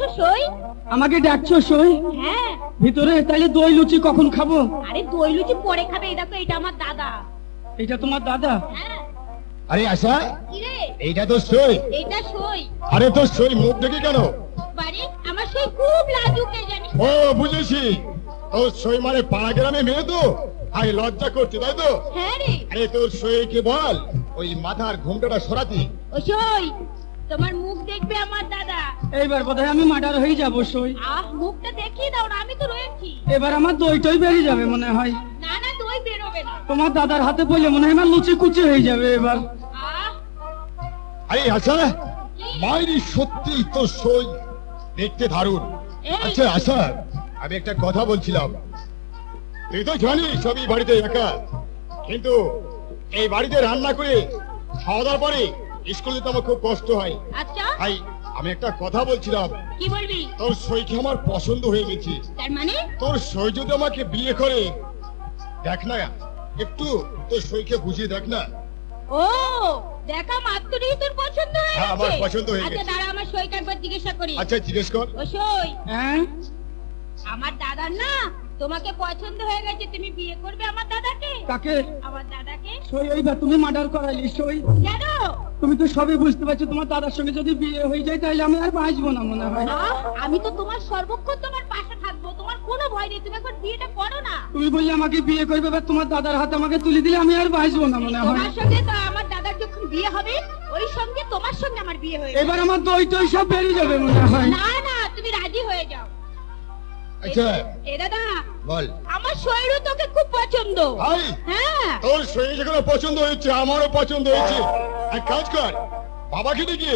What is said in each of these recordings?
এসো সই। আমাকে ডাকছো সই? হ্যাঁ। ভিতরে তাইলে দই লুচি কখন খাবো? আরে দই লুচি পরে খাবে, এই দেখো এটা আমার দাদা। এটা তোমার দাদা? হ্যাঁ। আরে আশা, কি রে? এইটা তো সই। এটা সই। আরে তোর সই মুখ দেখি কেন? বাড়ি আমার সই খুব লাজুকে জানিস। ও বুঝেছি, তোর সই মানে পাড়া গ্রামে মেয়ে তো, আই লজ্জা করছে তাই তো? হ্যাঁ রে। আরে তোর সই কি বল, ওই মাথার ঘুমটাটা সরাতি। ও সই, তোমার মুখ দেখবে আমার দাদা। এইবার বোধহয় আমি মার্ডার হয়ে যাবো সই। মুখটা দেখিয়ে দাও না, আমি তো রয়েছি। এবার আমার দই টই বেরিয়ে যাবে মনে হয়। না না, দই বেরোবে না। তোমার দাদার হাতে পড়লে মনে হয় আমার লুচি কুচি হয়ে যাবে এবার। আরে আশা, মায়েরই সত্যি তোর সই দেখতে দারুণ। আচ্ছা আশা, আমি একটা কথা বলছিলাম, তুই তো জানিস সবই বাড়িতে একা, কিন্তু এই বাড়িতে রান্না করে খাওয়া দাওয়ার পরে স্কুলে যেতে আমার খুব কষ্ট হয়। আচ্ছা ভাই, আমি একটা কথা বলছিলাম, কি বলবি? তোর সইকে আমার পছন্দ হয়ে গেছে। তার মানে? তোর সই যদি আমাকে বিয়ে করে, দেখ না একটু তোর সইকে বুঝিয়ে দেখ না। ও দেখা মাত্রই তোর পছন্দ হয়ে গেছে? হ্যাঁ, আমার পছন্দ হয়ে আচ্ছা গেছে। দাঁড়া, আমার সইকে একবার জিজ্ঞাসা করি। আচ্ছা জিজ্ঞেস কর। ও সই, হ্যাঁ আমার দাদার না তোমাকে পছন্দ হয়ে গেছে, তুমি বিয়ে করবে আমার দাদাকে? কাকে? আমার দাদাকে। সই এইবার তুমি মার্ডার করাইলি সই। কেন? তুমি তো সবই বুঝতে পারছো, তোমার দাদার সঙ্গে যদি বিয়ে হয়ে যায় তাহলে আমি আর বাঁচবো না মনে হয়। আমি তো তোমার সর্বক্ষণ তোমার পাশে থাকবো, তোমার কোনো ভয় নেই, তুমি এখন বিয়েটা করো না। তুমি বললে আমাকে বিয়ে করবে, এবার তোমার দাদার হাতে আমাকে তুলে দিলে আমি আর বাঁচবো না মনে হয়। তোমার সঙ্গে তো আমার দাদার যখন বিয়ে হবে, ওই সঙ্গে তোমার সঙ্গে আমার বিয়ে হয়ে যাবে। এবার আমার দই টই সব বেরিয়ে যাবে মনে হয়। না না, তুমি রাজি হয়ে যাও। আচ্ছা এ দাদা, বল। আমার শরীরও তোকে খুব পছন্দ। ভাই, হ্যাঁ। তোর শরীর যেখানে পছন্দ হয়েছে আমারও পছন্দ হয়েছে। এক কাজ কর, বাবাকে ডেকে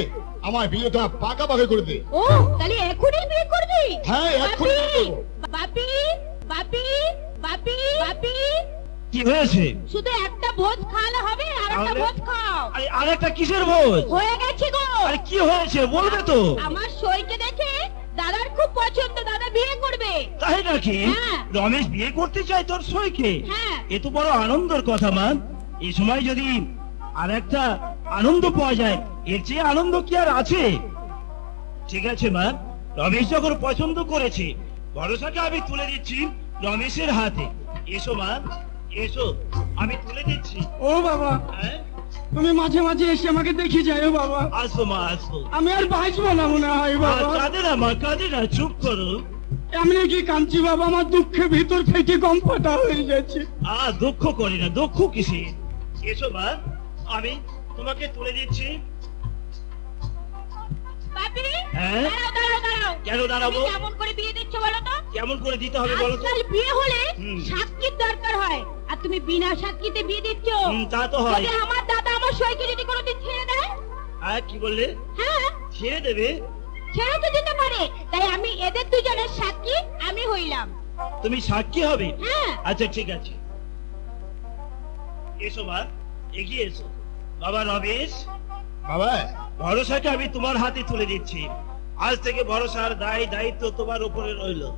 আমার বিয়েটা পাকা পাকা করে দে। ও তাহলে এখনই বিয়ে করবি? হ্যাঁ, এক্ষুনি বিয়ে করবো। বাপি বাপি বাপি বাপি, কি হয়েছে? শুধু একটা ভোজ খাওয়ালে হবে? আর একটা তাহলে? ভোজ খাও। আরে আরেকটা কিসের ভোজ? হয়ে গেছে গো। আরে কি হয়েছে বলবে তো? আমার সইকে দেখে দাদার খুব পছন্দ, দাদা বিয়ে করবে। তাই নাকি? হ্যাঁ। রমেশ বিয়ে করতে চায় তোর সইকে? হ্যাঁ। এ তো বড় আনন্দের কথা মা। এই সময় যদি আর একটা আনন্দ পাওয়া যায়, এর চেয়ে আনন্দ কি আর আছে? ঠিক আছে মা, রমেশ যখন পছন্দ করেছে, ভরসাকে আমি তুলে দিচ্ছি রমেশের হাতে। এসো মা, এসো, আমি তুলে দিচ্ছি। ও বাবা, হ্যাঁ, তুমি মাঝে মাঝে এসে আমাকে দেখে যাও বাবা। আসো মা, আসো। আমি আর বাঁচবো না মনে হয় বাবা। কাঁদে না মা, কাঁদে না, চুপ করো। এমনি কি কাঁদছি বাবা, আমার দুঃখে ভিতর থেকে কম্পটা হয়ে যাচ্ছে। দুঃখ করি না, দুঃখ কিসে? এসো মা, আমি তোমাকে তুলে দিচ্ছি। বাপি, হ্যাঁ? দাঁড়াও দাঁড়াও দাঁড়াও। কেন দাঁড়াবো? তুমি কেমন করে বিয়ে দিচ্ছ বলো তো? কেমন করে দিতে হবে বলো তো? আজকাল বিয়ে হলে হুম। সাক্ষীর দরকার হয়, আর তুমি বিনা সাক্ষীতে বিয়ে দিচ্ছ। তা তো হয়। যদি আমার দাদা আমার সইকে যদি কোনোদিন ছেড়ে দেয়? কি বললে? হ্যাঁ, ছেড়ে দেবে? ছেড়ে তো দিতে পারে, তাই আমি এদের দুজনের সাক্ষী আমি হইলাম। তুমি সাক্ষী হবে? হ্যাঁ। আচ্ছা ঠিক আছে, এসো মা, এগিয়ে এসো। বাবা রমেশ, বাবা, ভরসাকে আমি তোমার হাতে তুলে দিচ্ছি। আজ থেকে ভরসার দায়িত্ব তোমার উপরে রইলো।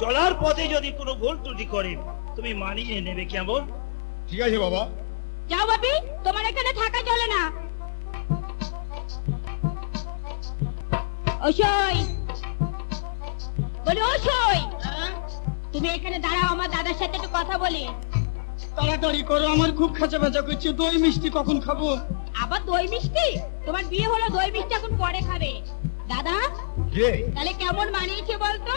চলার পথে যদি কোনো ভুল ত্রুটি করে, তুমি মানিয়ে নেবে, কেমন? ঠিক আছে বাবা। যাও বাপি, তোমার এখানে থাকা চলে না। ওসই বলি, ওসই তুমি এখানে দাঁড়াও, আমার দাদার সাথে একটু কথা বলি। তাড়াতাড়ি করো, আমার খুব খাঁচা বাঁচা করছে। দই মিষ্টি কখন খাবো? আবার দই মিষ্টি? তোমার বিয়ে হলো, দই মিষ্টি এখন পরে খাবে। দাদা কে? তাহলে কেমন মানিয়েছে বলতো?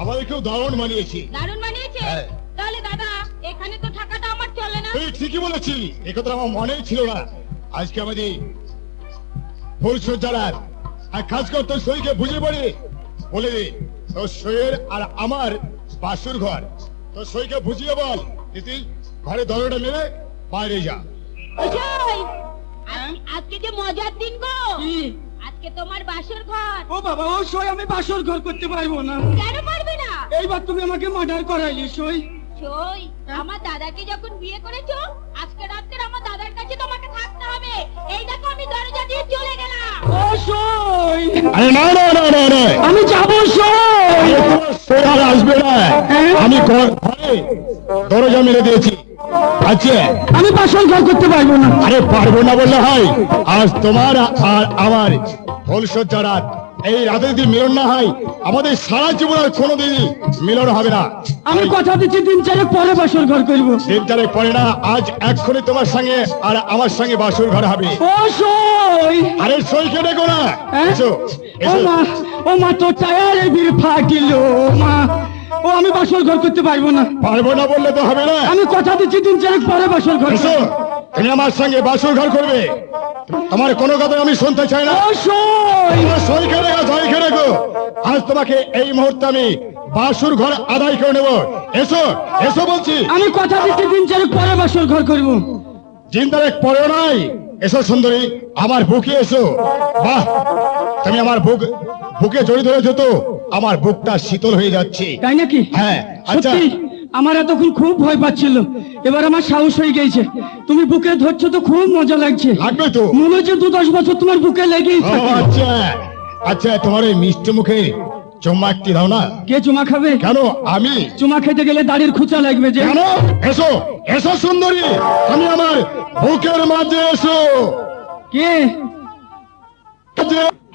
আমাদের কেউ দারুণ মানিয়েছি। দারুণ মানিয়েছে? হ্যাঁ। তাহলে দাদা এখানে তো থাকাটা আমার চলে না। তুই ঠিকই বলেছি, একথা আমার মনেই ছিল না। আজকে আমাদের ভুল সজ্জার এক কাজ কর, তোর সইকে বুঝে পড়ে বলে দে, তোর সইয়ের আর আমার বাসুর ঘর। তোর সইকে বুঝিয়ে বল, দিদি ঘরে দরজাটা মেরে বাইরে যা। ওসই আজকে যে মজার দিন গো। কি? আজকে তোমার বাসর ঘর। ও বাবা, ও সই আমি বাসর ঘর করতে পারবো না। কেন পারবে না? এইবার তুমি আমাকে মার্ডার করাইলি সই। সই, আমার দাদাকে যখন বিয়ে করেছো, আজকে রাতে আমার দাদার কাছে তোমাকে থাকতে হবে। এই দেখো আমি দরজা দিয়ে চলে গেলাম। ও সই, আরে না না না না না, আমি যাবো সই। সই আর আসবে না। আমি ঘরে দরজা মেরে দিয়েছি। আচ্ছা, আমি বাসর ঘর করতে পারবো না। আরে পারবো না বললে হয়? আজ তোমার আর আমার ফুলসজ্জা রাত, এই রাতে যদি মিলন না হয় আমাদের সারা জীবন আর কোনোদিনই মিলন হবে না। আমি কথা দিচ্ছি দিন চারেক পরে বাসর ঘর করবো। দিন চারেক পরে না, আজ এক্ষুনি তোমার সঙ্গে আর আমার সঙ্গে বাসর ঘর হবে। ও সই, আরে সইকে ডেকো না, হ্যাঁ? এসো ও এসো। মা, ও মা, তো টায়ারে বীর ফাটিল মা। ও আমি বাসর ঘর করতে পারবো না। পারবো না বললে তো হবে না। আমি কথা দিচ্ছি দিন চারেক পরে বাসর ঘর এসো, করবো। তুমি আমার সঙ্গে বাসর ঘর করবে। তোমার কোনো কথা আমি শুনতে চাই না। ও সই, তোমার সইকে রেখো, সইকে রেখো। আজ তোমাকে এই মুহূর্তে আমি বাসর ঘর আদায় করে নেব। এসো এসো বলছি। আমি কথা দিচ্ছি দিন চারেক পরে বাসর ঘর করবো। দিন তারিখ পরেও নাই। এসো সুন্দরী, আমার বুকে এসো। বাহ, তুমি আমার বুকে জড়িয়ে ধরেছো তো আমার বুকটা শীতল হয়ে যাচ্ছে। তাই নাকি? হ্যাঁ, আচ্ছা। সত্যি আমার এতক্ষণ খুব ভয় পাচ্ছিল, এবার আমার সাহস হয়ে গেছে। তুমি বুকে ধরছো তো খুব মজা লাগছে। লাগবে তো। মনে হচ্ছে 2-10 বছর তোমার বুকে লেগেই ও, থাকে। আচ্ছা আচ্ছা, তোমার এই মিষ্টি মুখে চুম্মা একটি দাও না। কে চুমা খাবে? কেন আমি? চুমা খেতে গেলে দাড়ির খুঁচা লাগবে যে। কেন? এসো এসো সুন্দরী, তুমি আমার বুকের মাঝে এসো। কে?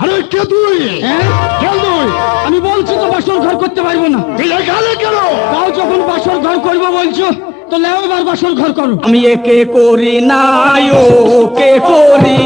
আরে কে তুই? হ্যাঁ? কে তুই? আমি বলছি তো বাসর ঘর করতে পারবো না। তুই এখানে কেন? তাও যখন বাসর ঘর করবো বলছো, তো লেও এবার বাসর ঘর করো। আমি একে করি না, ও কে করি।